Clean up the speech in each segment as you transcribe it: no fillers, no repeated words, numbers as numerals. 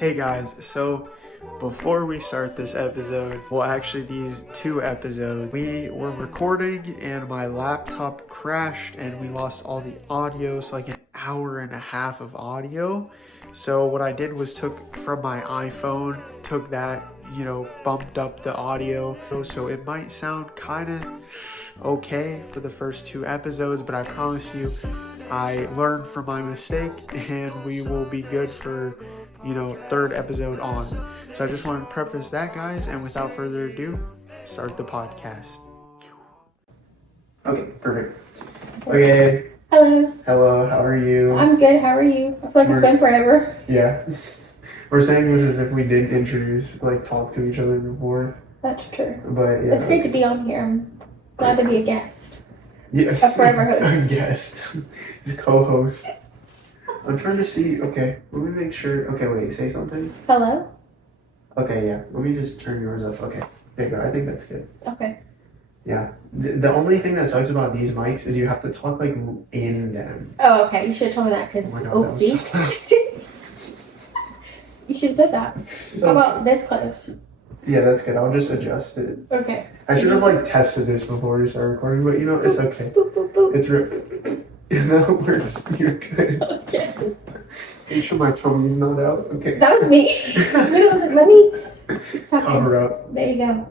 Hey guys, so before we start this episode, well actually these two episodes, we were recording and my laptop crashed and we lost all the audio, so like an hour and a half of audio. So what I did was took from my iPhone, took that, bumped up the audio. So it might sound kind of okay for the first two episodes, but I promise you, I learned from my mistake and we will be good for third episode on. So I just wanted to preface that, guys, and without further ado, start the podcast. Okay, perfect. Okay. Hello, how are you? I'm good, how are you? I feel like it's been forever. Yeah. We're saying this as if we didn't talk to each other before. That's true. But yeah. It's great to be on here. I'm glad to be a guest. Yeah. A forever host. A guest. Just co-host. I'm trying to see. Okay, let me make sure. Okay, wait, say something. Hello? Okay, yeah. Let me just turn yours up. Okay, there you go. I think that's good. Okay. Yeah. The only thing that sucks about these mics is you have to talk like in them. Oh, okay. You should have told me that because, See? You should have said that. How about this close? Yeah, that's good. I'll just adjust it. Okay. I should have tested this before we start recording, but it's okay. Boop, boop, boop. It's that works. You're good. Okay. Make sure my tummy's not out. Okay. That was me. Let me Cover up. There you go.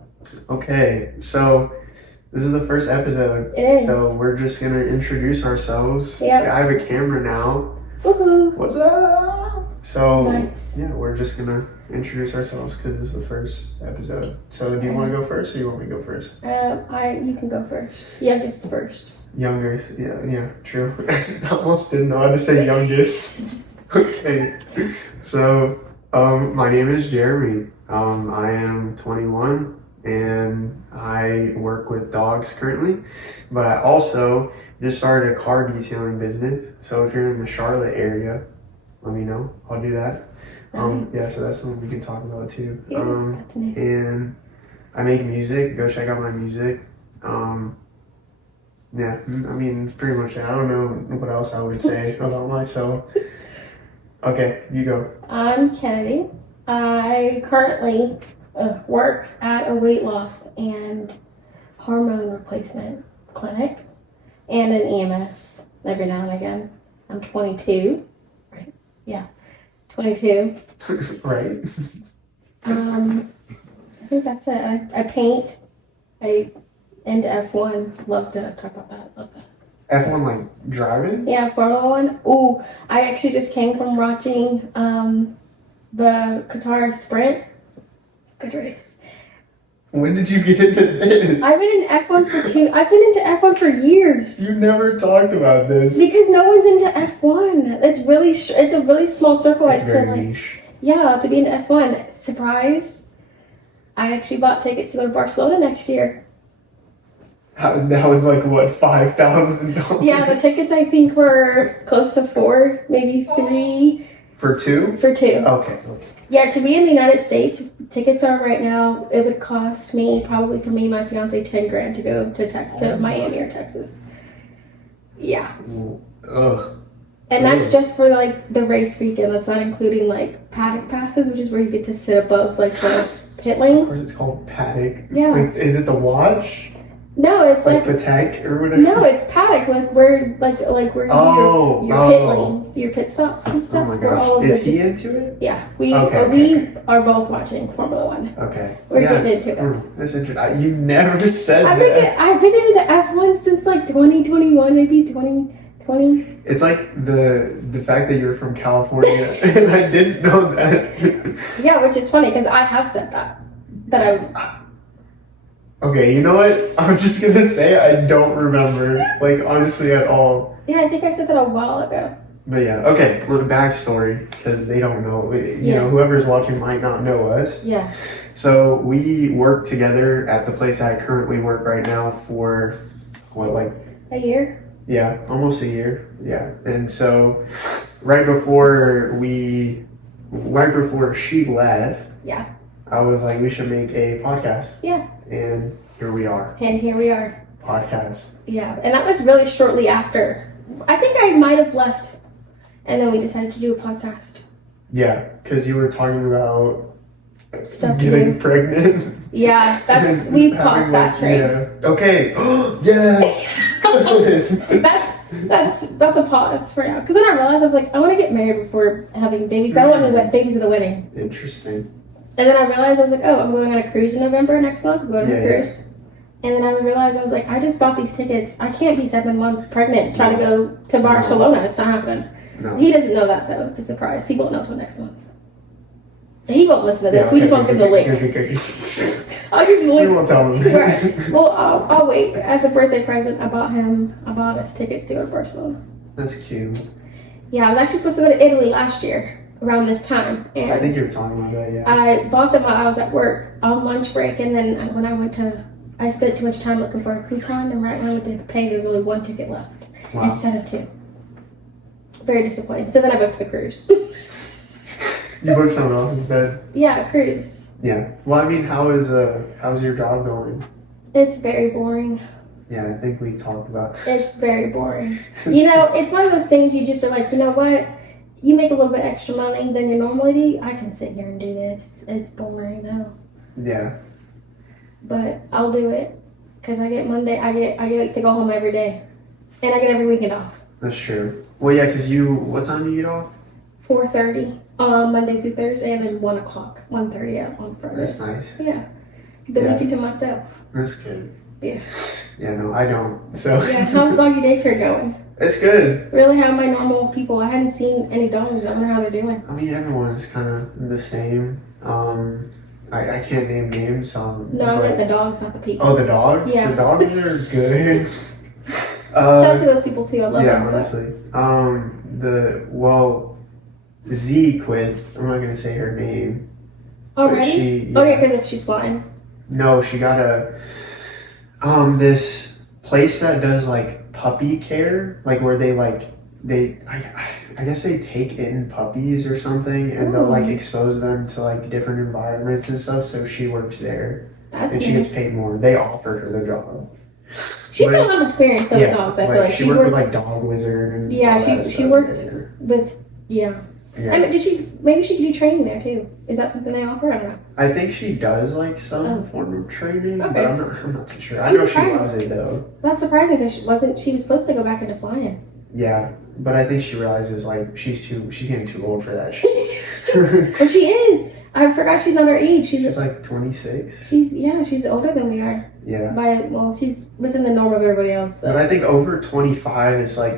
Okay, so this is the first episode. It is. So we're just gonna introduce ourselves. Yep. I have a camera now. Woohoo. What's up? So Nice. yeah, we're just gonna introduce ourselves because this is the first episode. So do you want to go first, or you want me to go first? You can go first. Youngest first. Youngest, yeah, true. I almost didn't know how to say youngest. Okay, so my name is Jeremy. I am 21 and I work with dogs currently, but I also just started a car detailing business. So if you're in the Charlotte area, let me know. I'll do that. Nice. Yeah, so that's something we can talk about too. Yeah, that's nice. And I make music. Go check out my music. Yeah, I mean, pretty much it. I don't know what else I would say about myself. Okay, you go. I'm Kennedy. I currently work at a weight loss and hormone replacement clinic and an EMS every now and again. I'm 22. Right? Yeah, 22. Right. I think that's it. I paint. I into F1. Love to talk about that. Love that. F1 like driving? Yeah, Formula One. Ooh, I actually just came from watching the Qatar Sprint. Good race. When did you get into this? I've been in F1 I've been into F1 for years. You never talked about this. Because no one's into F1. It's really it's a really small circle. It's very niche. Yeah, to be into F1. Surprise! I actually bought tickets to go to Barcelona next year. That was like what, $5,000? Yeah, the tickets I think were close to 4, maybe 3. For two? For 2. Okay. Yeah, to be in the United States, tickets are right now, it would cost me, probably for me and my fiance, $10,000 to go to Miami or Texas. Yeah. Ugh. And that's just for the race weekend. That's not including paddock passes, which is where you get to sit above the pit lane. Of course it's called paddock. Yeah. Is it the watch? No, it's Patek or whatever? No, it's paddock, where you do your pit lanes, your pit stops and stuff. Oh my gosh. Is he into it? Yeah, we are both watching Formula One. Okay. We're getting into it. That's interesting. You never said I've that. been into F1 since 2021, maybe 2020. It's like the fact that you're from California and I didn't know that. Yeah, which is funny because I have said that I. Okay, you know what? I'm just gonna say I don't remember, honestly, at all. Yeah, I think I said that a while ago. But yeah, okay, a little backstory, because they don't know, you know, whoever's watching might not know us. Yeah. So we work together at the place I currently work right now for, a year? Yeah, almost a year, yeah. And so, right before she left, yeah, I was like, we should make a podcast. Yeah. And here we are. Podcast. Yeah, and that was really shortly after. I think I might have left, and then we decided to do a podcast. Yeah, because you were talking about Stuff to getting do. pregnant. Yeah, that's we paused that train. Yeah. Okay. Yes. That's a pause for now. Because then I realized I was like, I want to get married before having babies. I don't want any babies at the wedding. Interesting. And then I realized I was like, oh, I'm going on a cruise in November next month. I'm going on a cruise. And then I realized I was like, I just bought these tickets. I can't be 7 months pregnant trying to go to Barcelona. It's not happening. No. He doesn't know that though. It's a surprise. He won't know until next month. He won't listen to this. We just won't give him the link. I'll give him the You link. won't tell him. Right. Well, I'll wait. As a birthday present, I bought us tickets to go to Barcelona. That's cute. Yeah, I was actually supposed to go to Italy last year around this time. And I think you were talking about that, yeah. I bought them while I was at work on lunch break. And then when I spent too much time looking for a coupon. And right when I went to pay, there was only 1 ticket left instead of 2. Very disappointing. So then I booked the cruise. You booked someone else instead? Yeah, a cruise. Yeah. Well, I mean, how's your job going? It's very boring. Yeah, I think we talked about that. It's very boring. You know, it's one of those things you just are like, you know what? You make a little bit extra money than you normally do. I can sit here and do this. It's boring though. Yeah. But I'll do it because I get to go home every day, and I get every weekend off. That's true. Well, yeah, because what time do you get off? 4:30 Monday through Thursday, and then 1:30 on Friday. That's nice. Yeah, the weekend to myself. That's good. Yeah. Yeah, no, I don't. So. Yeah. How's doggy daycare going? It's good. Really, how my normal people? I haven't seen any dogs. I don't know how they're doing. I mean, everyone's kind of the same. I can't name names. No, I meant the dogs, not the people. Oh, the dogs? Yeah. The dogs are good. Shout out to those people too. I love them. Honestly. Z quit. I'm not gonna say her name. Already? Oh yeah, because if she's blind. No, she got this place that does like puppy care, like where I guess they take in puppies or something and they'll like expose them to like different environments and stuff. So she works there and she gets paid more. They offered her the job. She's got a lot of experience with dogs. I feel like she worked with like Dog Wizard and she worked with And maybe she could do training there too. Is that something they offer? I don't know. I think she does like some form of training, okay. but I'm not too sure. I know she loves it though. That's surprising because she was supposed to go back into flying. Yeah, but I think she realizes like she's getting too old for that shit. But she is. I forgot she's not her age. She's like 26. She's older than we are. Yeah. She's within the norm of everybody else. So. But I think over 25 is like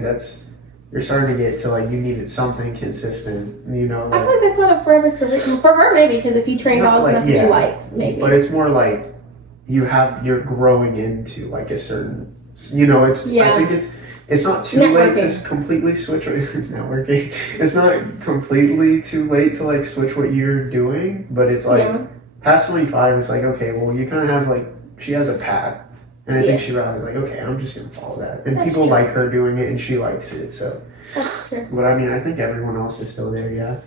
you're starting to get to like you needed something consistent, you know. I feel like that's not a forever career for her, maybe because if you train dogs, that's what you like, maybe. But it's more like you're growing into like a certain, you know. I think it's not too late to completely switch what you're networking. It's not completely too late to like switch what you're doing, but it's like past 25 is like okay, well you kind of have like she has a path. And I think she realized, like, okay, I'm just going to follow that. And people like her doing it, and she likes it, so. That's true. But, I mean, I think everyone else is still there, yeah.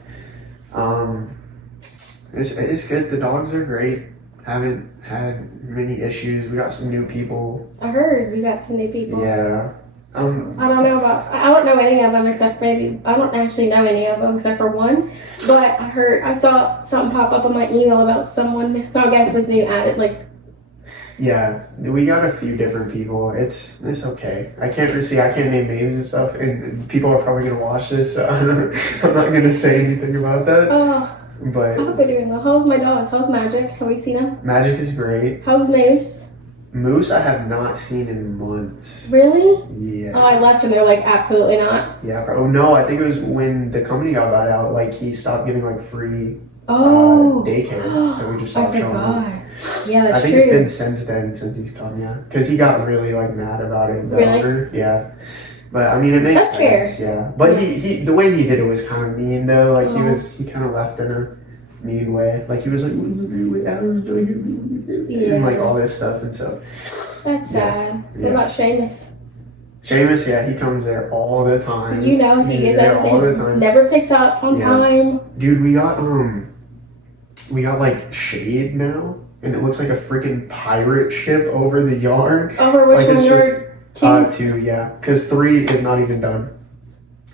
It's good. The dogs are great. Haven't had many issues. We got some new people. I heard we got some new people. Yeah. I don't know any of them except maybe, I don't actually know any of them except for one. But I saw something pop up on my email about someone who I guess was new added, like, yeah, we got a few different people. It's okay. I can't name names and stuff, and people are probably gonna watch this, so I'm not gonna say anything about that. Oh, but I hope they're doing well. How's my dogs? How's Magic? Have we seen him? Magic is great. How's Moose? Moose, I have not seen in months. Really? Yeah. Oh, I left and they're like, absolutely not. Yeah. Oh no, I think it was when the company got bought out. Like he stopped getting like free daycare, so we just stopped showing him. Yeah, that's true. I think it's been since then, since he's come, yeah. Because he got really like mad about it. Owner, yeah. But I mean, it makes sense, fair. Yeah. But he the way he did it was kind of mean though. Like he kind of left in a mean way. Like he was like, and like all this stuff and so. That's sad. What about Seamus? Seamus, yeah, he comes there all the time. You know, he gets there all the time. Never picks up on time. Dude, we got like shade now. And it looks like a freaking pirate ship over the yard. Over which one? You're 2? 2, yeah. Because 3 is not even done.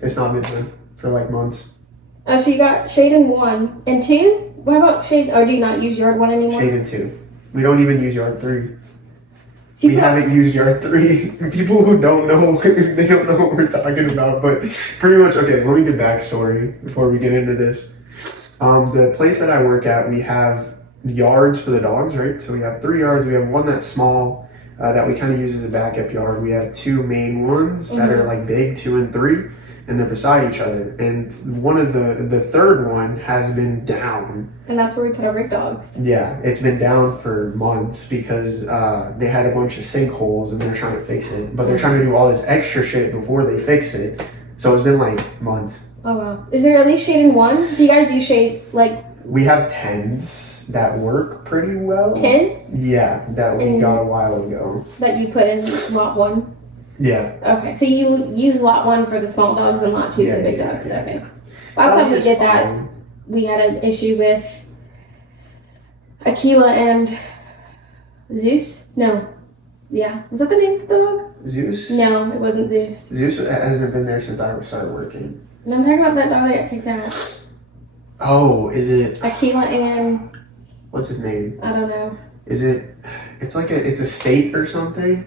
It's not been done for like months. Oh, so you got shade in 1 and 2? What about shade? Or do you not use yard 1 anymore? Shade in 2. We don't even use yard 3. So We haven't used yard 3. People who don't know, they don't know what we're talking about. But pretty much, okay, let me give backstory before we get into this. The place that I work at, we have yards for the dogs, right? So we have 3 yards. We have one that's small that we kind of use as a backup yard. We have 2 main ones that are like big, 2 and 3, and they're beside each other. And one of the third one has been down. And that's where we put our big dogs. Yeah, it's been down for months because they had a bunch of sinkholes and they're trying to fix it. But they're trying to do all this extra shit before they fix it. So it's been like months. Oh wow. Is there at least shade in 1? Do you guys use shade like? We have tents that work pretty well. Tents? Yeah, that we got a while ago. That you put in lot 1? Yeah. Okay, so you use lot 1 for the small dogs and lot 2 for the big dogs. Yeah. Okay. Last time we did that, we had an issue with Aquila and Zeus. No. Yeah. Was that the name of the dog? Zeus? No, it wasn't Zeus. Zeus hasn't been there since I started working. No, I'm talking about that dog that got kicked out. Oh, is it? Aquila and What's his name? I don't know. Is it? It's like it's a state or something.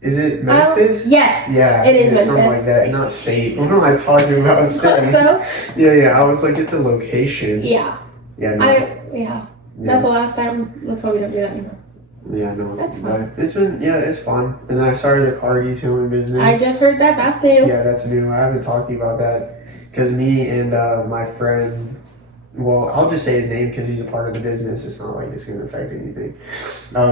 Is it Memphis? Oh, yes. Yeah, it is something Memphis. like that. Not state. What am I talking about? Close City. though. Yeah. I was like, it's a location. Yeah. Yeah. No. Yeah. That's the last time. That's why we don't do that anymore. Yeah, no. That's but fun. It's fun. And then I started the car detailing business. I just heard that. That's new. Yeah, that's new. I haven't talked to you about that because me and my friend. Well, I'll just say his name because he's a part of the business. It's not like it's going to affect anything.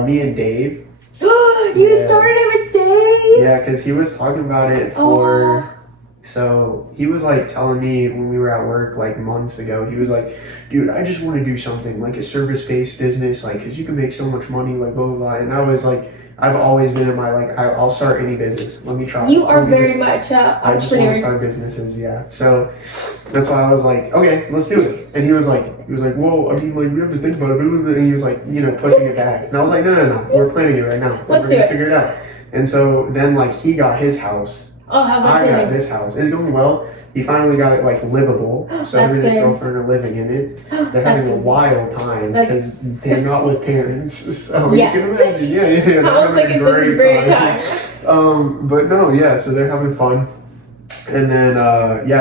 Me and Dave. You started it with Dave? Yeah, because he was talking about it for. Oh. So he was like telling me when we were at work like months ago, he was like, dude, I just want to do something like a service-based business, like, because you can make so much money, like, blah, blah, blah. And I was like, I've always been in my, like, I'll start any business. Let me try. You are very much an I just want to entrepreneur. start businesses, yeah. So that's why I was like, okay, let's do it. And he was like, well, I mean, like, we have to think about it. And he was like, pushing it back. And I was like, no. We're planning it right now. Let's We're do gonna it. figure it out. And so then, like, he got his house. Oh, how's that I got doing? this house. It's going well. He finally got it like livable. So him That's and his good. girlfriend are living in it. They're That's having a good. wild time That's- because they're not with parents. So Yeah. you can imagine. Yeah. They're Sounds like having it's a great time. But no, yeah. So they're having fun. And then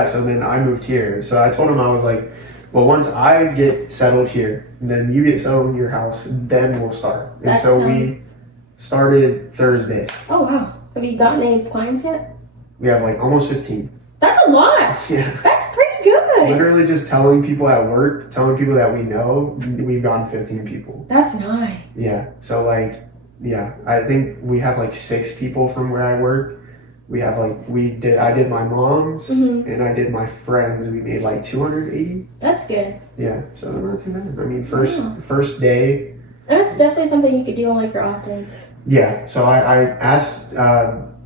so then I moved here. So I told him, I was like, well, once I get settled here, then you get settled in your house, then we'll start. And That so we sounds- started Thursday. Oh wow. Have you gotten any clients yet? We have like almost 15. That's a lot. Yeah. That's pretty good. Literally just telling people at work, telling people that we know, we've gotten 15 people. That's nice. Yeah. So like, yeah, I think we have like 6 people from where I work. We have like, I did my mom's and I did my friends. We made like 280. That's good. Yeah. So not too bad. I mean, first day. And that's definitely something you could do only for off days. Yeah. So I asked,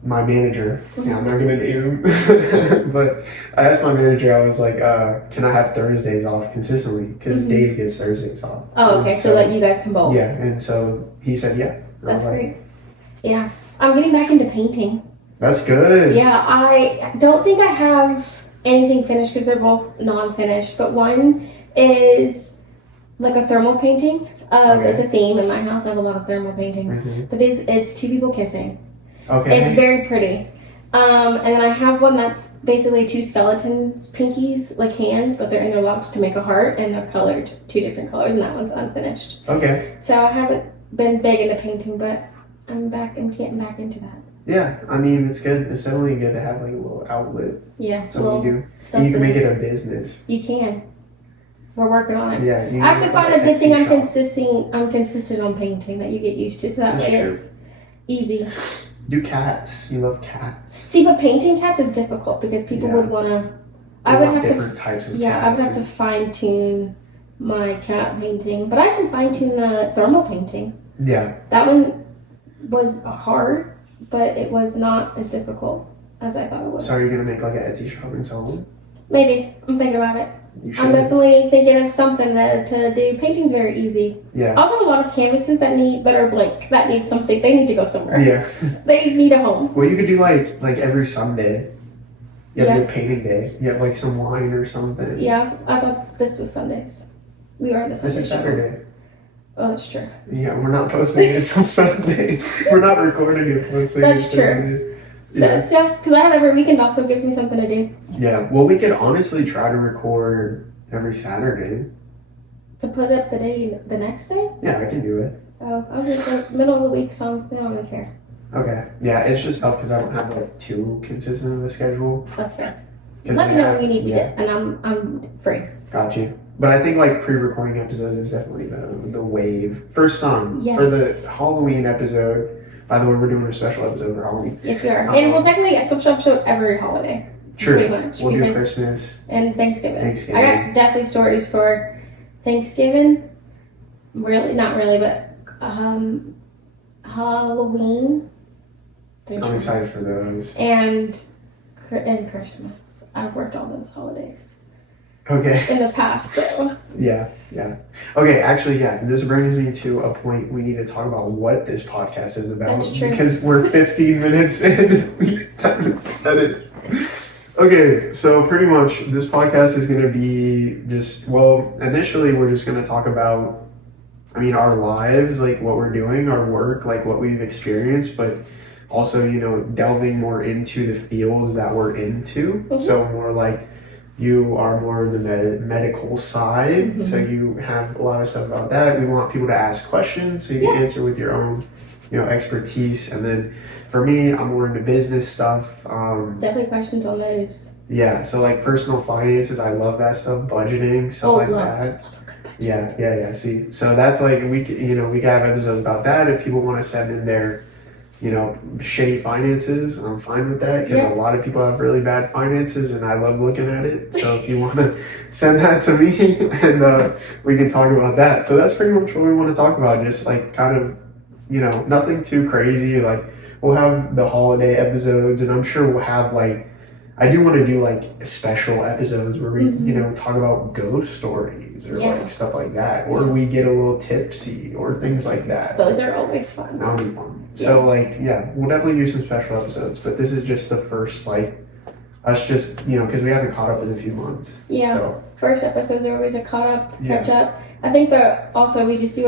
my manager, yeah, I'm not gonna name him, but I asked my manager, I was like, can I have Thursdays off consistently? Because Dave gets Thursdays off. Oh, okay. So that you guys can both. Yeah, and so he said, yeah. And I That's was like, great. Yeah. I'm getting back into painting. That's good. Yeah, I don't think I have anything finished because they're both non-finished, but one is like a thermal painting. It's a theme in my house. I have a lot of thermal paintings, but it's 2 people kissing. Okay. It's very pretty. And then I have one that's basically 2 skeletons, pinkies, like hands, but they're interlocked to make a heart, and they're colored 2 different colors, and that one's unfinished. Okay. So I haven't been big into painting, but I'm getting back into that. Yeah, I mean, it's good. It's definitely good to have like a little outlet. Yeah, Something you do. stuff And you can to- make it a business. You can. We're working on it. Yeah. I have to find a good thing I'm consistent. consistent on painting that you get used to, so that That's way true. it's easy. Do cats. You love cats. See, but painting cats is difficult because people Yeah. would want to. They I would want have to. different types of Yeah, I cats. would have to fine tune my cat painting, but I can fine tune the thermal painting. Yeah. That one was hard, but it was not as difficult as I thought it was. So are you gonna make like an Etsy shop and sell them? Maybe. I'm thinking about it. You I'm should. definitely thinking of something to do. Painting's very easy. Yeah. I also have a lot of canvases that are blank, that need something. They need to go somewhere. Yeah. They need a home. Well, you could do like every Sunday. You have Yeah. your painting day. You have like some wine or something. Yeah, I thought this was Sundays. We are the Sunday This is show. Saturday. Oh, that's true. Yeah, we're not posting it until Sunday. We're not recording it posting That's it true. Sunday. So, yeah, because I have every weekend off, so it gives me something to do. Yeah, well, we could honestly try to record every Saturday. To put up the day the next day? Yeah, I can do it. Oh, I was going to say middle of the week, so I don't really care. Okay. Yeah, it's just tough because I don't have like too consistent of a schedule. That's fair. 'Cause Let me know when you need me, yeah, and I'm free. got you. But I think like pre-recording episodes is definitely the wave. First song Yes. for the Halloween episode. By the way, we're doing a special episode for Halloween. Yes, we are. And we'll technically a special episode every holiday. True. Pretty much. We'll do because- Christmas. And Thanksgiving. Thanksgiving. I got definitely stories for Thanksgiving. Really, not really, but Halloween. I'm excited for those. And Christmas. I've worked all those holidays Okay. in the past, so Yeah. Okay, actually, yeah, this brings me to a point we need to talk about what this podcast is about. That's true. Because we're 15 minutes in. We haven't said it. Okay, so pretty much this podcast is going to be just, well, initially we're just going to talk about, our lives, like what we're doing, our work, like what we've experienced, but also, delving more into the fields that we're into. Mhm. So more like, you are more the medical side, Mhm. so you have a lot of stuff about that. We want people to ask questions, so you can Yeah. answer with your own, expertise. And then for me, I'm more into business stuff. definitely questions on those. Yeah, so like personal finances, I love that stuff. Budgeting, stuff like love that. a good budget. Yeah. See, so that's like we can have episodes about that if people want to send in their shitty finances. I'm fine with that because Yeah. a lot of people have really bad finances and I love looking at it. So if you want to send that to me and we can talk about that. So that's pretty much what we want to talk about. Just like kind of, nothing too crazy. Like we'll have the holiday episodes and I'm sure we'll have like, I do want to do like special episodes where we, talk about ghost stories or Yeah. like stuff like that. Or we get a little tipsy or things like that. Those are always fun. That'll be fun. So like, yeah, we'll definitely do some special episodes, but this is just the first, like, us just, because we haven't caught up in a few months. Yeah. So, First episodes are always a caught up, Yeah. catch up. I think that also we just do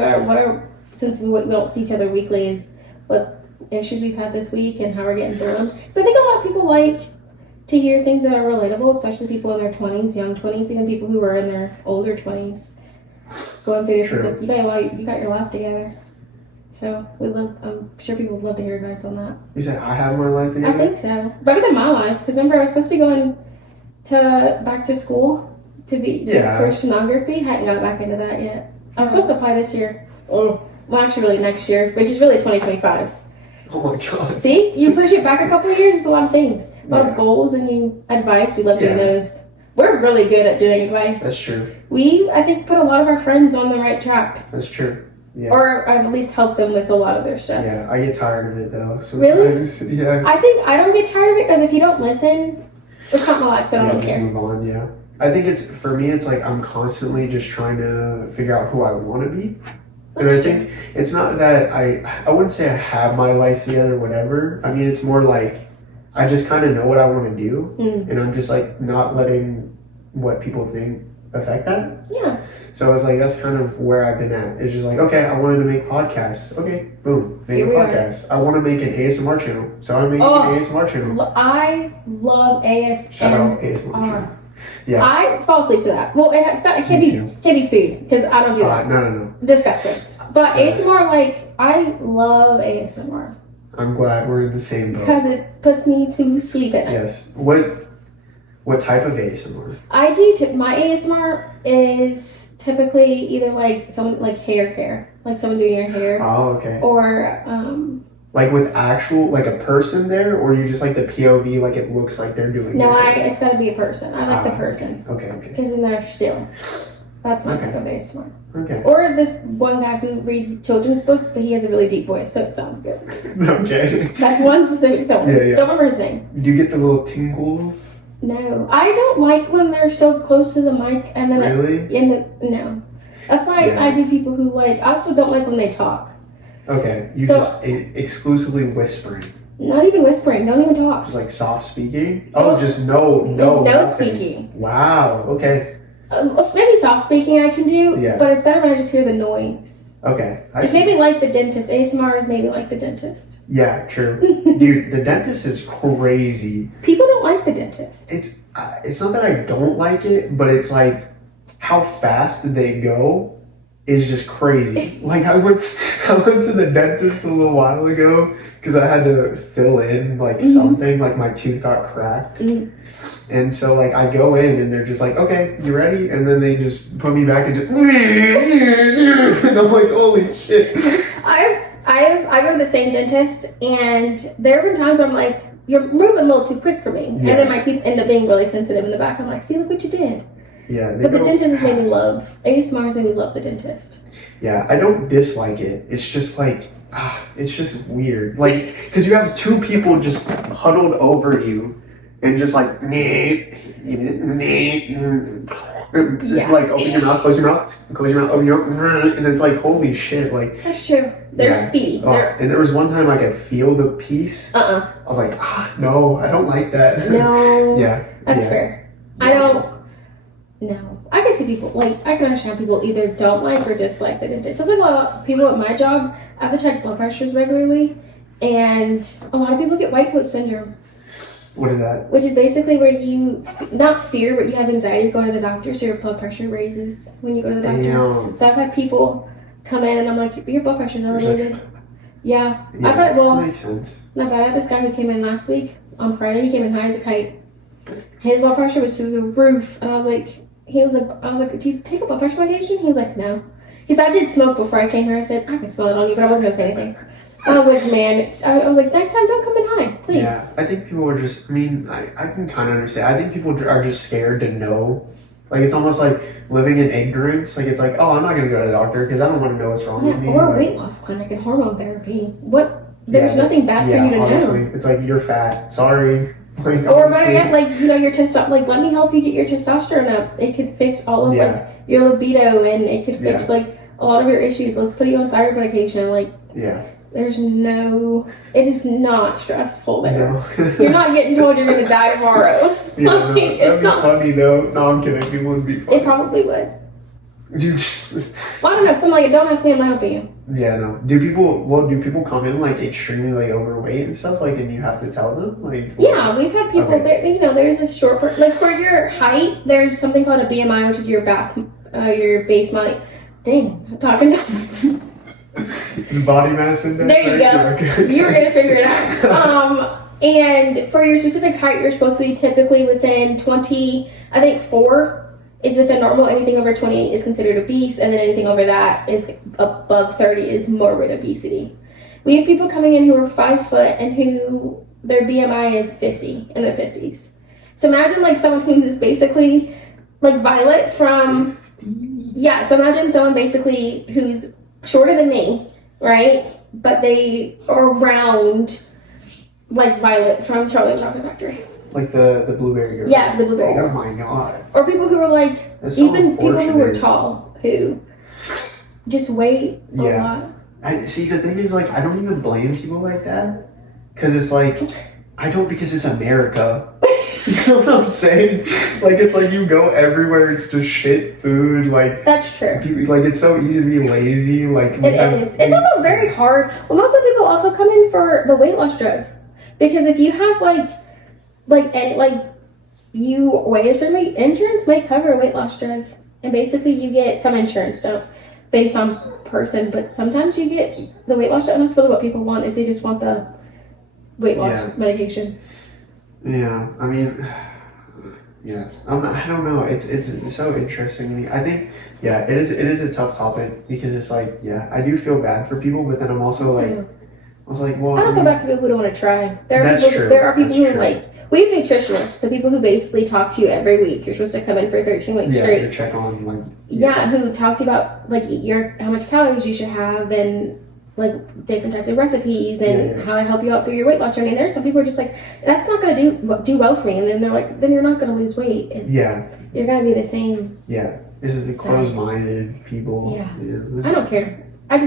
since we don't see each other weekly, is what issues we've had this week and how we're getting through them. So I think a lot of people like to hear things that are relatable, especially people in their 20s, young 20s, even people who are in their older 20s, going through different True. stuff. You got your life together. So I'm sure people would love to hear advice on that. you said I have my life I together? think so. Better than my life, because remember I was supposed to be going back to school to Yeah. Christianography. Hadn't got back into that yet. I was supposed to apply this year. Well, actually, really next year, which is really 2025. Oh my god. See, you push it back a couple of years. It's a lot of things, a lot Yeah. of goals, and advice. We love doing Yeah. those. We're really good at doing advice. That's true. I think, put a lot of our friends on the right track, That's true. Yeah. or at least help them with a lot of their stuff. Yeah, I get tired of it though. Really? Sometimes. Yeah. I think I don't get tired of it because if you don't listen, it's not my life, so I Yeah, don't just care. move on, yeah. I think for me, it's like I'm constantly just trying to figure out who I want to be. And I think it's not that I wouldn't say I have my life together, whatever. I mean, it's more like I just kind of know what I want to do. Mm. And I'm just like not letting what people think affect that. Yeah. So I was like, that's kind of where I've been at. It's just like, okay, I wanted to make podcasts. Okay, boom, make Here a we are. podcast. I want to make an ASMR channel. So I'm making Oh. an ASMR channel. I love Shout out ASMR. ASMR channel. Yeah. I fall asleep to that. Well, and it can't Me be too. food because I don't do that. No. Disgusting. But Yeah. ASMR, like I love ASMR I'm glad we're in the same boat. because it puts me to sleep at night. Yes. What type of ASMR? I do. My ASMR is typically either like someone like hair care, like someone doing your hair, Oh, okay. or Like with actual, like a person there, or you just like the POV, like it looks like they're doing no, it? it's got to be a person. I like the person Okay. because then they're still. That's my Okay. type of ASMR. Okay. Or this one guy who reads children's books, but he has a really deep voice, so it sounds good. Okay. That's one specific someone. Yeah. Don't remember his name. Do you get the little tingles? No, I don't like when they're so close to the mic and then Really? no. That's why Yeah. I do people who like. I also don't like when they talk. Okay. You So- just exclusively whispering. Not even whispering. Don't even talk. Just like soft speaking? Oh, just no nothing. Speaking. Wow, okay. Maybe soft speaking I can do, Yeah. but it's better when I just hear the noise. Okay. It's maybe like the dentist. ASMR is maybe like the dentist. Yeah, true. Dude, the dentist is crazy. People don't like the dentist. It's not that I don't like it, but it's like how fast they go is just crazy. Like I went to the dentist a little while ago because I had to fill in like something, like my tooth got cracked. And so like I go in and they're just like, okay, you ready? And then they just put me back and just and I'm like, holy shit. I go to the same dentist, and there have been times where I'm like, you're moving a little too quick for me. Yeah. And then my teeth end up being really sensitive in the back. I'm like, see, look what you did. Yeah. But the dentist has made me love. ASMR has made me love the dentist. Yeah, I don't dislike it. It's just like, it's just weird. Like, because you have two people just huddled over you and just like, just like open your mouth, close your mouth, open your mouth, and it's like, holy shit. Like, that's true. They're speedy. And there was one time I could feel the piece. I was like, no, I don't like that. No. Yeah. That's fair. I don't. No. I can see people, like, I can understand people either don't like or dislike the dentist. It's like a lot of people at my job, I have to check blood pressures regularly, and a lot of people get white coat syndrome. What is that? Which is basically where you, not fear, but you have anxiety going to the doctor, so your blood pressure raises when you go to the doctor. Damn. So I've had people come in and I'm like, your blood pressure's elevated. Yeah. I've had, makes sense. Not bad. I had this guy who came in last week on Friday. He came in high as a kite. His blood pressure was through the roof, and I was like, do you take a blood pressure medication? He was like, no. He said, I did smoke before I came here. I said, I can smell it on you, but I wasn't gonna say anything. I was like, man, I was like, next time don't come in high, please. Yeah, I think people are just, I can kind of understand. I think people are just scared to know. Like, it's almost like living in ignorance. Like, it's like, oh, I'm not going to go to the doctor because I don't want to know what's wrong with me. Or a weight loss clinic and hormone therapy. There's nothing bad for you to honestly, know. It's like, you're fat. Sorry. Like, or better yet, like, your testosterone. Like, let me help you get your testosterone up. It could fix all of, like, your libido, and it could fix, like, a lot of your issues. Let's put you on thyroid medication. Like, it is not stressful there. No. You're not getting told you're going to die tomorrow. Yeah, it's not funny though. No, I'm kidding. It wouldn't be funny. It probably would. You just... Well, I don't know. Because I'm like, don't ask me, I'm not helping you. Yeah, no. Do people come in like extremely like overweight and stuff? Like, and you have to tell them? Like, yeah, we've had people there. There's a short, like for your height, there's something called a BMI, which is your base body. Dang, I'm talking to. It's body mass index. There you go. Okay. You're gonna figure it out. And for your specific height, you're supposed to be typically within 20. I think 4 is within normal. Anything over 28 is considered obese, and then anything over that is above 30 is morbid obesity. We have people coming in who are 5 foot and who their BMI is 50 in their 50s. So imagine like someone who's basically like Violet from. Yeah. So imagine someone basically who's shorter than me, right? But they are round like Violet from Charlie and the Chocolate Factory. Like the blueberry girl. Yeah, the blueberry girl. Oh my god. Or people who are like, even people who are tall, who just weigh a lot. See, the thing is, like, I don't even blame people like that. Because it's like, because it's America. You know what I'm saying? Like, it's like you go everywhere, it's just shit food, like... That's true. Like, it's so easy to be lazy, like... It is. It's also very hard. Well, most of the people also come in for the weight loss drug. Because if you have, you weigh a certain weight, insurance might cover a weight loss drug. And basically, you get some insurance stuff based on person, but sometimes you get the weight loss drug, and that's really what people want, is they just want the weight loss medication. Yeah, I mean, I don't know. It's so interesting to me. I think, it is a tough topic because it's like, I do feel bad for people, but then I'm also like, well, I don't feel bad for people who don't want to try. There are people who like, we have nutritionists, so people who basically talk to you every week. You're supposed to come in for 13 weeks straight. Yeah, check on like. Who talk to you about like how much calories you should have and like different types of recipes and how to help you out through your weight loss journey. And there's some people who are just like, that's not going to do well for me. And then they're like, then you're not going to lose weight. You're going to be the same. Yeah. This is the closed-minded people. Yeah. I don't care. I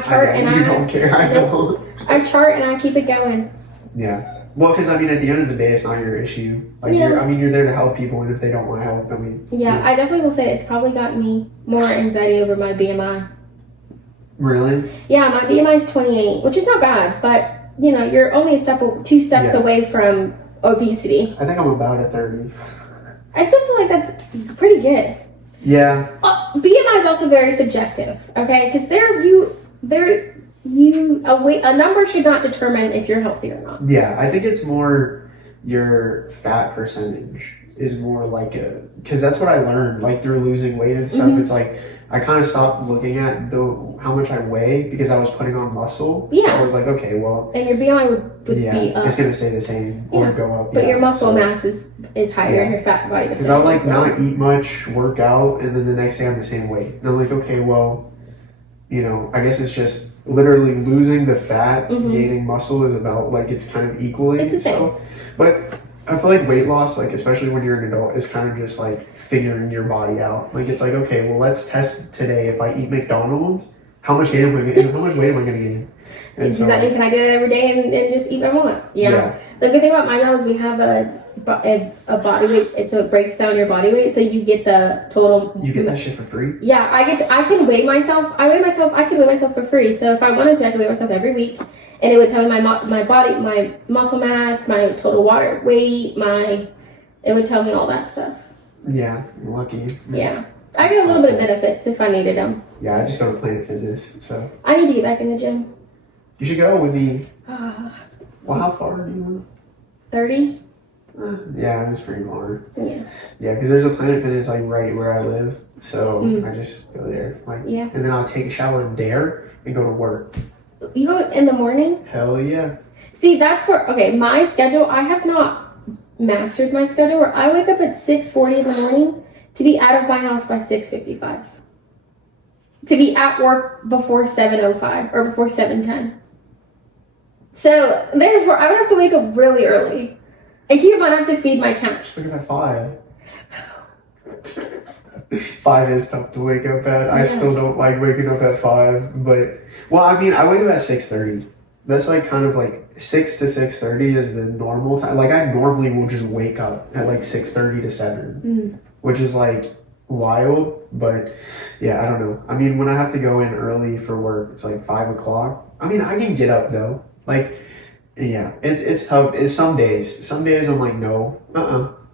chart and You don't care. I know. I chart and I keep it going. Yeah. Well, because I mean, at the end of the day, it's not your issue. Like, Yeah. you're there to help people, and if they don't want help, I mean. Yeah, I definitely will say it's probably got me more anxiety over my BMI. Really? Yeah, my BMI is 28, which is not bad, but you know, you're only two steps Yeah. away from obesity. I think I'm about at 30. I still feel like that's pretty good. Yeah. BMI is also very subjective, okay? Because a number should not determine if you're healthy or not. Yeah, I think it's more your fat percentage is more like because that's what I learned, like through losing weight and stuff. Mhm. It's like I kind of stopped looking at how much I weigh because I was putting on muscle. Yeah. So I was like, okay, well, And your BMI would be up. it's gonna stay the same or Yeah. go up. But your muscle so, mass is higher Yeah. and your fat body because I'll like percentage is lower. not eat much, work out, and then the next day I'm the same weight. And I'm like, okay, well, you know, I guess it's just literally losing the fat, Mhm. gaining muscle is about like it's kind of equally. It's the same. So, but I feel like weight loss, like especially when you're an adult, is kind of just like figuring your body out. Like it's like, okay, well, let's test today. If I eat McDonald's, how much weight am I gonna gain? And It's just that, can I do that every day and just eat what I want? Yeah. The good thing about my job is we have a body weight, so it breaks down your body weight, so you get the total. You get that shit for free. Yeah, I can weigh myself. I can weigh myself for free. So if I wanted to, I could weigh myself every week, and it would tell me my body, my muscle mass, my total water weight, it would tell me all that stuff. Yeah, lucky. Yeah, I get a little bit of benefits if I needed them. Yeah, I just go to Planet Fitness, so I need to get back in the gym. you should go with me. Well, how far do you know? 30. Yeah, it's pretty far. Yeah. Yeah, because there's a Planet Fitness like right where I live, so I just go there. Like, Yeah. and then I'll take a shower there and go to work. You go in the morning? Hell yeah. See, that's where, okay, my schedule, I have not mastered my schedule where I wake up at 6:40 in the morning to be out of my house by 6:55. To be at work before 7:05 or before 7:10. So, therefore, I would have to wake up really early. And keep in mind, I have to feed my cats. Wake up at 5. 5 is tough to wake up at. I still don't like waking up at 5, but well, I mean, I wake up at 6:30. That's like kind of like 6 to 6:30 is the normal time. Like I normally will just wake up at like 6:30 to 7, which is like wild. But yeah, I don't know. I mean, when I have to go in early for work, it's like 5 o'clock. I mean, I can get up though. Like, yeah, it's tough. It's some days I'm like, no,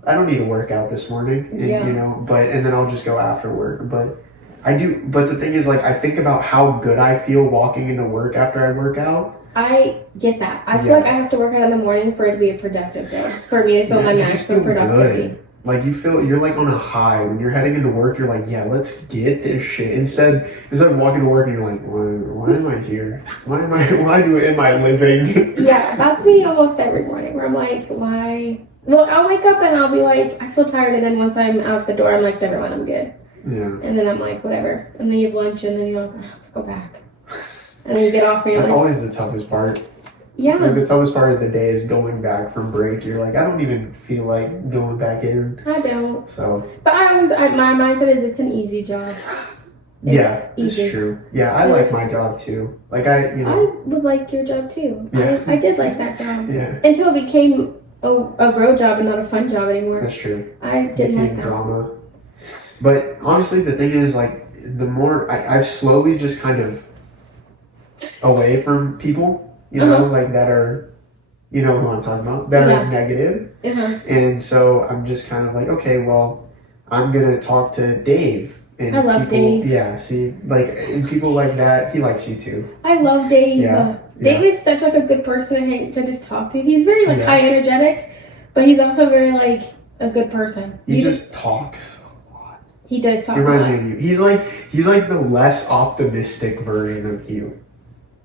I don't need to work out this morning, and, Yeah. you know, and then I'll just go after work. But I do, but the thing is, like, I think about how good I feel walking into work after I work out. I get that. I feel like I have to work out in the morning for it to be a productive day. For me to feel my you just maximum feel productivity. good. Like you're like on a high when you're heading into work. You're like, yeah, let's get this shit. Instead of walking to work and you're like, why am I here? Why am I living? Yeah, that's me almost every morning where I'm like, why? Well, I'll wake up and I'll be like, I feel tired, and then once I'm out the door, I'm like, never mind, I'm good. Yeah. And then I'm like, whatever. And then you have lunch, and then you're like, oh, let's go back. And then you get off, and you're That's like, always the toughest part. yeah. Like the toughest part of the day is going back from break. You're like, I don't even feel like going back in. I don't. So But my mindset is it's an easy job. yeah, easy. it's true. Yeah, I like my job too. Like I would like your job too. Yeah. I did like that job. Yeah, Until it became a road job and not a fun job anymore. that's true. I didn't like Became that. drama. But honestly, the thing is, like, the more I've slowly just kind of away from people, you know, like that are, you know who I'm talking about, that are negative. Uh-huh. And so I'm just kind of like, okay, well, I'm gonna talk to Dave. And I love Dave. Yeah, see, like, and people like that, he likes you too. I love Dave. Yeah. Dave is such like a good person to just talk to. He's very like Yeah. high energetic, but he's also very like a good person. He just talks a lot. He does talk He a reminds lot. me of you. He's like the less optimistic version of you.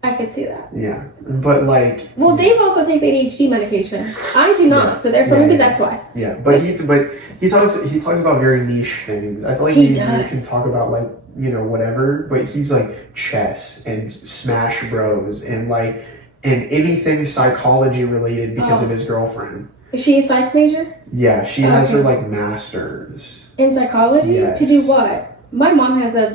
I could see that. Yeah, but like. Well, Dave also takes ADHD medication. I do not, so therefore maybe that's why. Yeah, but he talks about very niche things. I feel like He you does. can talk about like, you know, whatever, but he's like chess and Smash Bros and like and anything psychology related because of his girlfriend. Is she a psych major? Yeah, she has her like masters. In psychology? Yes. To do what? My mom has a.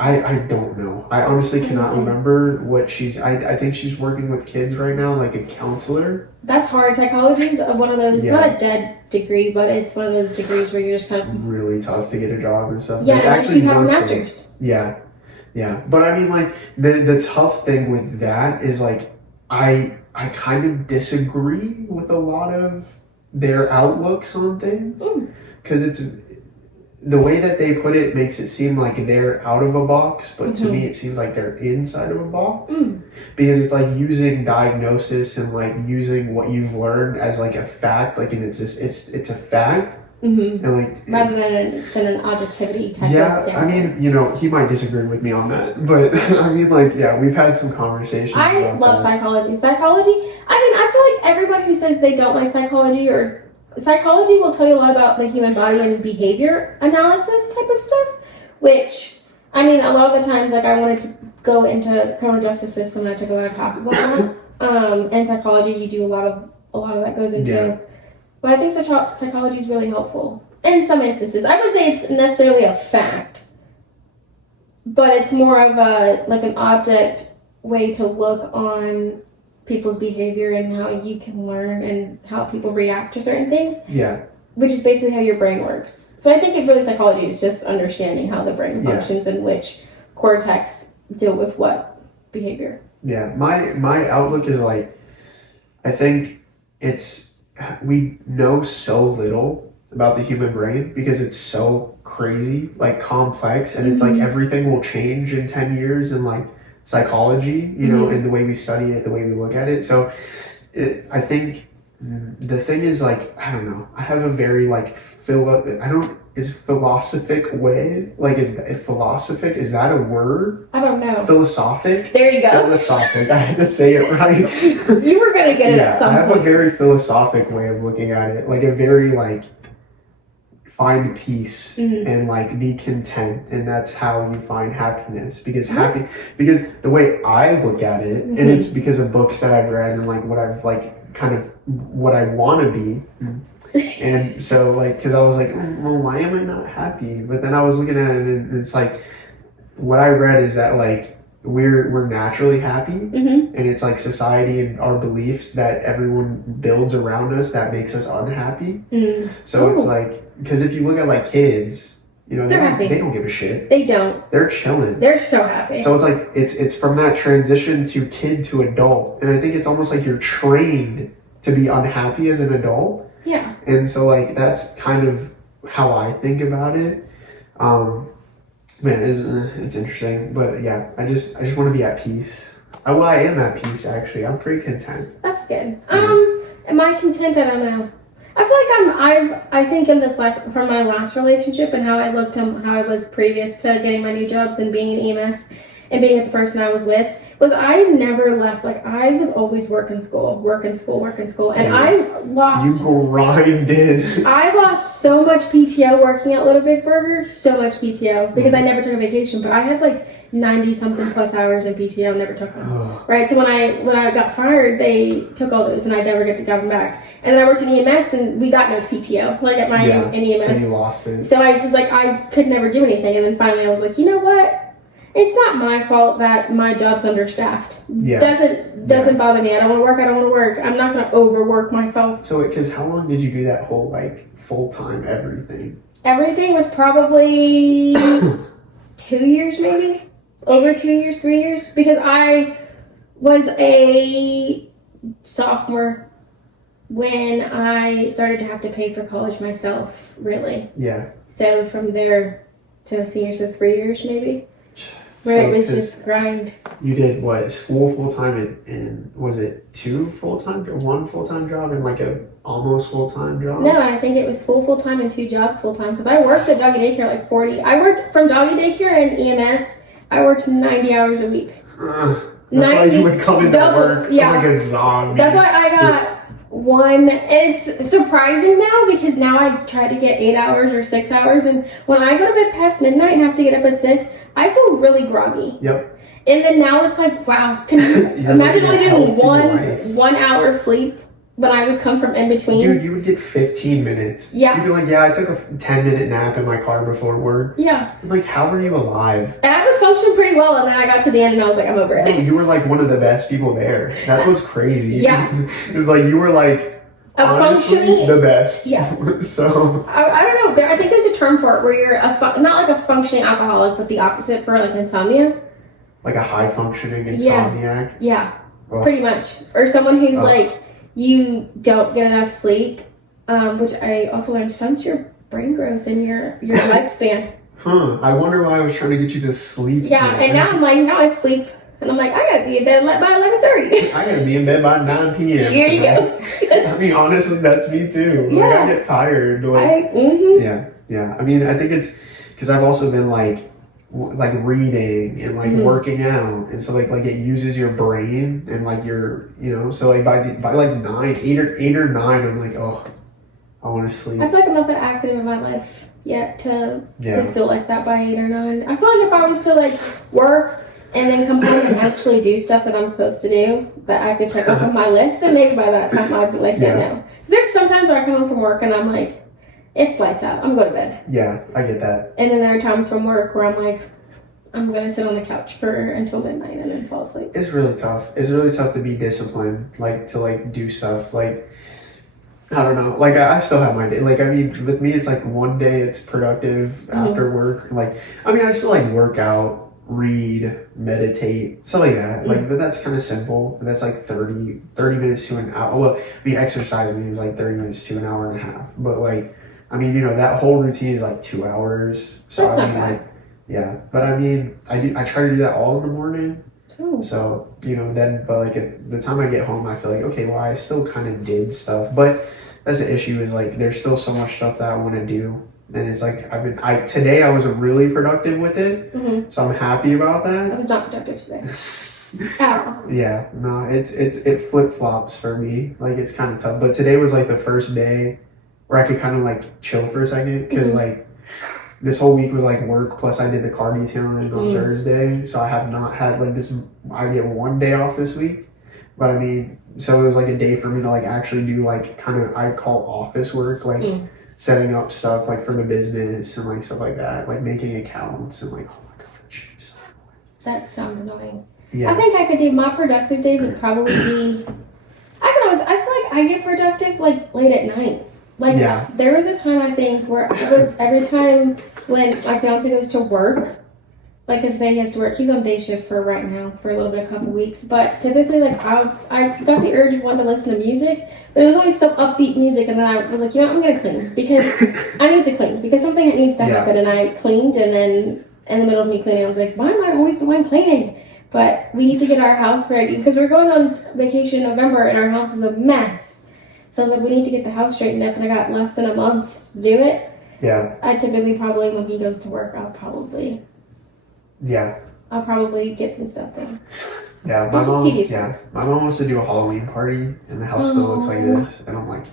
I don't know. I honestly cannot Amazing. remember what I think she's working with kids right now, like a counselor. That's hard. Psychology is one of those, Yeah. not a dead degree, but it's one of those degrees where you're just kind It's of. really tough to get a job and stuff. Yeah, It's unless actually you have a worth it. master's. Yeah. But I mean, like the tough thing with that is like I kind of disagree with a lot of their outlooks on things because it's the way that they put it makes it seem like they're out of a box, but to me it seems like they're inside of a box because it's like using diagnosis and like using what you've learned as like a fact, like and it's a fact. And like Rather than an objectivity type of yeah, standpoint. I mean, he might disagree with me on that, but I mean, like, yeah, we've had some conversations. I about love that. psychology. Psychology, I mean, I feel like everybody who says they don't like psychology or psychology will tell you a lot about the human body and behavior analysis type of stuff, which, I mean, a lot of the times, like, I wanted to go into the criminal justice system and I took a lot of classes on that. And psychology, you do a lot of that goes into. Yeah. But I think psychology is really helpful in some instances. I would say it's necessarily a fact, but it's more of an object way to look on people's behavior and how you can learn and how people react to certain things. Yeah. Which is basically how your brain works. So I think psychology is just understanding how the brain functions and which cortex deal with what behavior. Yeah. My outlook is like, I think we know so little about the human brain because it's so crazy, like complex, and it's like everything will change in 10 years in like psychology, you know, in the way we study it, the way we look at it. So I think the thing is like, I don't know, I have a very like philosophic way, like is that a word? I don't know. Philosophic? There you go. Philosophic. I had to say it right. You were gonna get it at some I have point. a very philosophic way of looking at it, like a very like find peace and like be content, and that's how you find happiness. Because because the way I look at it, and it's because of books that I've read and like what I've like kind of what I want to be. And so like, because I was like, well, why am I not happy? But then I was looking at it and it's like, what I read is that like we're naturally happy, and it's like society and our beliefs that everyone builds around us that makes us unhappy. So it's like, because if you look at like kids, you know, they don't give a shit. They don't. They're chilling. They're so happy. So it's like it's from that transition to kid to adult, and I think it's almost like you're trained to be unhappy as an adult. Yeah. And so like that's kind of how I think about it. Man, it's interesting, but yeah, I just want to be at peace. I am at peace actually. I'm pretty content. That's good. Am I content? I don't know. I feel like I think in from my last relationship and how I looked and how I was previous to getting my new jobs and being in EMS and being with the person I was with, was I never left. Like, I was always working school. And I lost... You grinded. I lost so much PTO working at Little Big Burger. So much PTO. Because I never took a vacation. But I had like 90-something plus hours in PTO. Never took them. Right? So when I got fired, they took all those. And I never get to get them back. And then I worked in EMS and we got no PTO. Like at my in EMS. So you lost it. So I was like, I could never do anything. And then finally I was like, you know what? It's not my fault that my job's understaffed. Yeah. Doesn't bother me. I don't want to work. I'm not going to overwork myself. So, because how long did you do that whole, like, full-time everything? Everything was probably 2 years, maybe. Over 2 years, 3 years. Because I was a sophomore when I started to have to pay for college myself, really. Yeah. So, from there to a senior, so 3 years, maybe. Where it was just grind. You did what? School full time and was it 2 full-time or 1 full-time job and like a almost full-time job? No, I think it was school full-time and 2 jobs full-time because I worked at doggy daycare like 40. I worked from doggy daycare and EMS. I worked 90 hours a week. That's why you would come into work like a zombie. That's why I got one. It's surprising now because now I try to get 8 hours or 6 hours, and when I go to bed past midnight and have to get up at 6, I feel really groggy. Yep. And then now it's like, wow, can you imagine only doing 1 hour of sleep when I would come from in between. Dude, you would get 15 minutes. Yeah. You'd be like, yeah, I took a 10-minute nap in my car before work. Yeah. I'm like, how are you alive? And I would function pretty well, and then I got to the end and I was like, I'm over No, it. you were like one of the best people there. That's what's crazy. Yeah. It's like you were like honestly functioning. the best. Yeah. So I don't know. I think there's a term for it where you're not like a functioning alcoholic, but the opposite for like insomnia. like a high functioning insomniac. Yeah. Oh. Pretty much. Or someone who's Oh. like, you don't get enough sleep, which I also learned stunts your brain growth and your lifespan. Huh. I wonder why I was trying to get you to sleep. Yeah, and now I'm like, now I sleep, and I'm like, I gotta be in bed by 11:30. I gotta be in bed by 9 p.m. Here you go. I mean, honestly, that's me too. Like, Yeah. I get tired. Like, yeah. I mean, I think it's because I've also been like reading and like working out, and so like it uses your brain and like your so like by like 8 or 9, I'm like, oh, I want to sleep. I feel like I'm not that active in my life yet to Yeah. feel like that by 8 or 9. I feel like if I was to like work and then come home and actually do stuff that I'm supposed to do that I could check off on my list, then maybe by that time I'd be like, yeah, no. Because there's sometimes where I come home from work and I'm like, it's lights out, I'm going to bed. Yeah, I get that. And then there are times from work where I'm like, I'm going to sit on the couch until midnight and then fall asleep. It's really tough. It's really tough to be disciplined, like to like do stuff. Like I don't know. Like I still have my day. Like I mean, with me, it's like one day it's productive after work. Like I mean, I still like work out, read, meditate, stuff like that. Like but that's kind of simple. And that's like 30 minutes to an hour. Well, I mean, exercising is like 30 minutes to an hour and a half. But like, I mean, that whole routine is like 2 hours. So That's I not mean, bad. like, yeah. But I mean, I try to do that all in the morning. Ooh. So, then, but like at the time I get home, I feel like, okay, well, I still kind of did stuff. But that's the issue is like, there's still so much stuff that I want to do. And it's like, today I was really productive with it. So I'm happy about I that. was not productive today. At all. Yeah, no, it flip flops for me. Like, it's kind of tough. But today was like the first day where I could kind of like chill for a second. Cause like, this whole week was like work, plus I did the car detailing on Thursday, so I have not had like this. I get one day off this week, but I mean, so it was like a day for me to like actually do like kind of I call office work, like setting up stuff like for the business and like stuff like that, like making accounts and like oh my gosh, so That sounds annoying. yeah, I think I could do my productive days would probably be. I feel like I get productive like late at night. Like Yeah. there was a time I think where I would, every time when my fiance goes to work, like his day he has to work, he's on day shift for right now for a little bit, a couple weeks. But typically, like I got the urge of wanting to listen to music, but it was always some upbeat music, and then I was like, I'm gonna clean because I need to clean because something needs to happen, and I cleaned, and then in the middle of me cleaning, I was like, why am I always the one cleaning? But we need to get our house ready because we're going on vacation in November, and our house is a mess. So I was like, we need to get the house straightened up, and I got less than a month to do it. yeah, I typically probably, when he goes to work, I'll probably get some stuff done. yeah. It's just tedious. My mom wants to do a Halloween party, and the house still looks like this, and I'm like,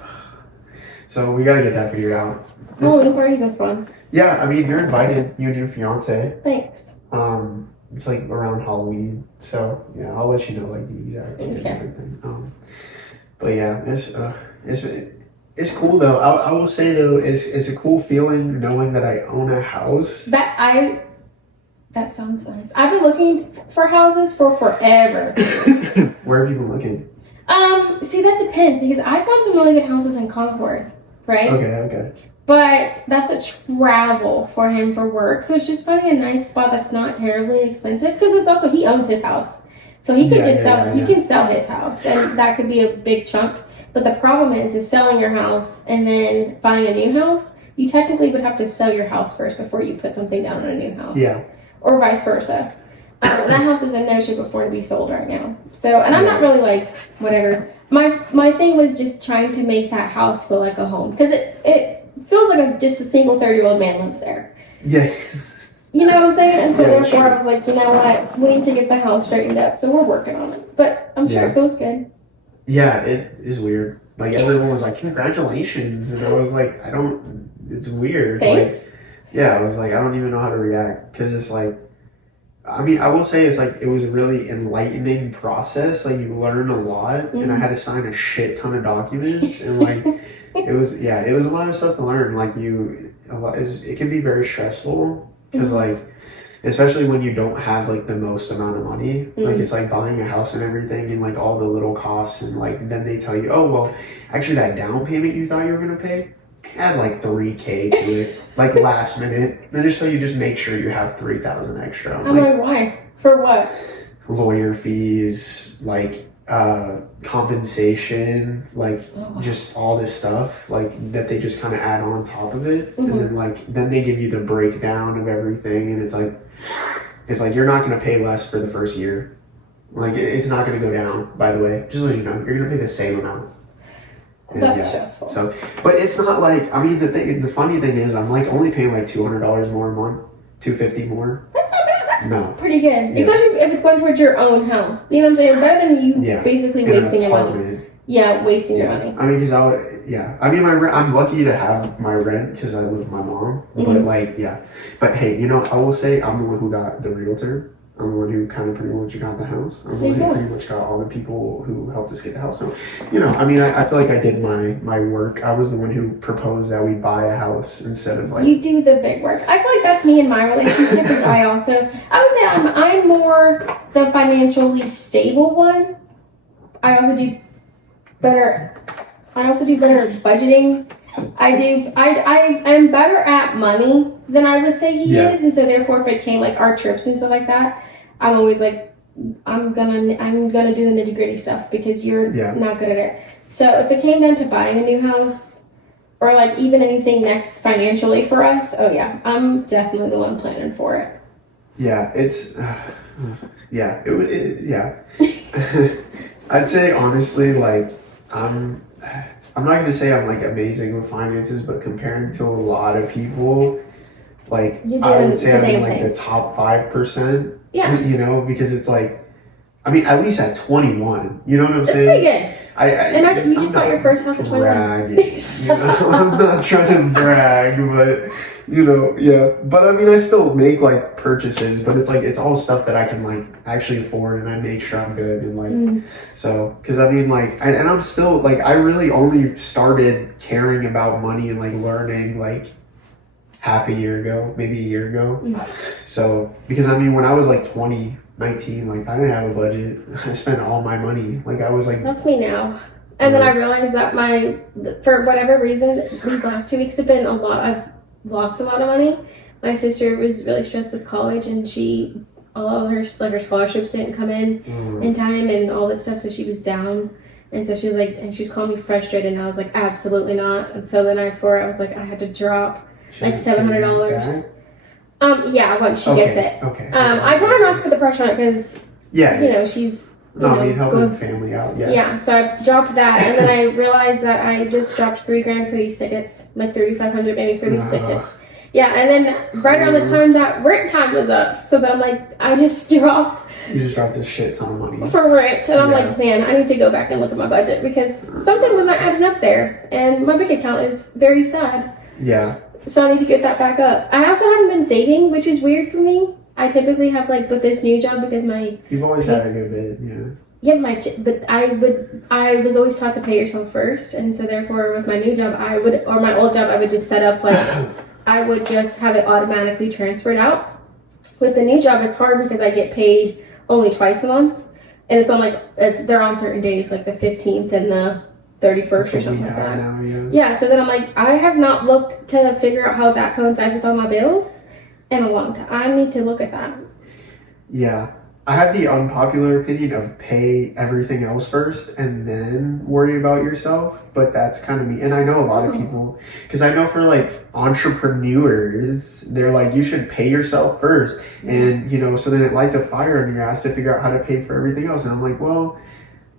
so we gotta get that figured out. Halloween parties are fun. Yeah, I mean, you're invited, you and your fiance. Thanks. It's like around Halloween, so yeah, I'll let you know like the exact date and Okay. everything. But yeah, it's cool though. I will say though, it's a cool feeling knowing that I own a house. That sounds nice. I've been looking for houses for forever. Where have you been looking? See, that depends because I found some really good houses in Concord, right? Okay. But that's a travel for him for work. So it's just finding a nice spot that's not terribly expensive because it's also, he owns his house. So he could he can sell his house and that could be a big chunk. But the problem is selling your house and then finding a new house. You technically would have to sell your house first before you put something down on a new house. Yeah. Or vice versa. That house is in no shape before to be sold right now. So, and I'm not really like, whatever. My thing was just trying to make that house feel like a home. Because it feels like just a single 30-year-old man lives there. Yeah. You know what I'm saying? And so Yeah, therefore I was like, you know what? We need to get the house straightened up. So we're working on it. But I'm sure it feels good. Yeah, it is weird. Like everyone was like, congratulations. And I was like, it's weird. Thanks. Like, yeah, I was like, I don't even know how to react. Because it's like, I mean, I will say it's like it was a really enlightening process. Like you learn a lot, and I had to sign a shit ton of documents, and like it was a lot of stuff to learn. Like it can be very stressful because like especially when you don't have like the most amount of money. Like it's like buying a house and everything, and like all the little costs, and like then they tell you, oh well, actually that down payment you thought you were gonna pay, add like $3,000 to it, like last minute. Then just so you just make sure you have $3,000 extra. I'm like, why? For what? Lawyer fees, like compensation, like just all this stuff, like that they just kind of add on top of it, and then they give you the breakdown of everything, and it's like you're not gonna pay less for the first year. Like it's not gonna go down. By the way, just so you know, you're gonna pay the same amount. And That's stressful. So, but it's not like, I mean, the funny thing is, I'm like only paying like $200 more a month, $250 more. That's not bad. That's No. pretty good, Yeah. especially if it's going towards your own house. You know what I'm saying? Better than you basically In an wasting your money. apartment. Yeah, wasting your money. I mean, because I mean, my rent, I'm lucky to have my rent because I live with my mom. But like, but hey, you know, I will say I'm the one who got the realtor. I'm the one who kind of pretty much got the house. I'm the one who pretty much got all the people who helped us get the house. So, you know, I mean, I feel like I did my work. I was the one who proposed that we buy a house instead of like. You do the big work. I feel like that's me in my relationship. Because I would say I'm more the financially stable one. I also do better at budgeting. I'm better at money than I would say he is, and so therefore if it came like our trips and stuff like that, I'm always like, I'm gonna do the nitty gritty stuff because you're not good at it. So if it came down to buying a new house or like even anything next financially for us, I'm definitely the one planning for it. Yeah, it's I'd say honestly, like I'm not gonna say I'm like amazing with finances, but comparing to a lot of people, like I would say I'm in like the top 5%. Yeah. You know, because it's like, I mean, at least at 21. You know what I'm saying? That's pretty good. You just bought your first house at 21. You know, I'm not trying to brag, but you know, But I mean, I still make like purchases, but it's like it's all stuff that I can like actually afford, and I make sure I'm good and like so. Because I mean, like, and I'm still like, I really only started caring about money and like learning like half a year ago, maybe a year ago. So because I mean, when I was like 19, like I didn't have a budget. I spent all my money. Like I was like, that's me now. And then I realized that for whatever reason, these last 2 weeks have been a lot. I've lost a lot of money. My sister was really stressed with college, and a lot of her scholarships didn't come in time and all this stuff, so she was down. And so she was like, and she was calling me frustrated, and I was like, absolutely not. And so then I was like, I had to drop like $700. Once she gets it. Okay. I told her not to put the pressure on it because you know she's. I mean, helping family out. Yeah, so I dropped that, and then I realized that I just dropped $3,000 for these tickets, like $3,500 maybe for these tickets. Yeah, and then right around the time that rent time was up, so then I'm like, I just dropped. You just dropped a shit ton of money for rent, and I'm like, man, I need to go back and look at my budget because something was not adding up there, and my bank account is very sad. Yeah. So I need to get that back up. I also haven't been saving, which is weird for me. I typically have like with this new job because you've always had a good bit, but I was always taught to pay yourself first, and so therefore with my new job my old job I would just set up like I would just have it automatically transferred out. With the new job it's hard because I get paid only twice a month, and they're on certain days like the 15th and the 31st or something like that. Now, so then I'm like, I have not looked to figure out how that coincides with all my bills in a long time. I need to look at that. Yeah. I have the unpopular opinion of pay everything else first and then worry about yourself, but that's kind of me. And I know a lot of people, because I know for like entrepreneurs, they're like, you should pay yourself first. And, you know, so then it lights a fire in your ass to figure out how to pay for everything else. And I'm like, well,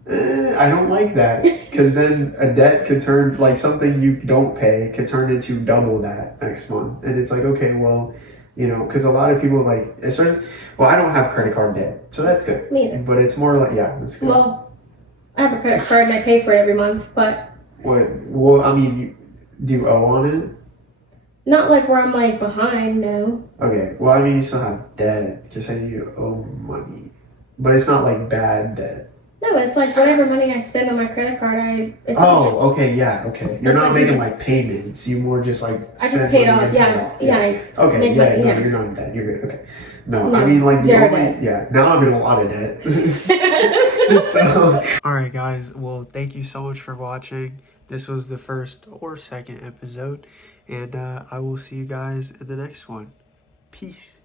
I don't like that, because then a debt could turn, like something you don't pay could turn into double that next month. And it's like, okay, well, you know, because a lot of people like, I don't have credit card debt, so that's good. Me either. But it's more like, that's good. Well, I have a credit card and I pay for it every month, but. What? Well, I mean, do you owe on it? Not like where I'm like behind, no. Okay, well, I mean, you still have debt. Just say you owe money. But it's not like bad debt. No, it's like whatever money I spend on my credit card, it's Oh, okay, yeah, okay. You're It's not like making just- like payments. You more just like I just spend paid money off. and Yeah, pay off. yeah. Okay, Make yeah, money, no, yeah. you're not in debt. You're good. Okay. No, No, I mean like the zero only debt. yeah. Now I'm in a lot of debt. So, all right, guys. Well, thank you so much for watching. This was the first or second episode, and I will see you guys in the next one. Peace.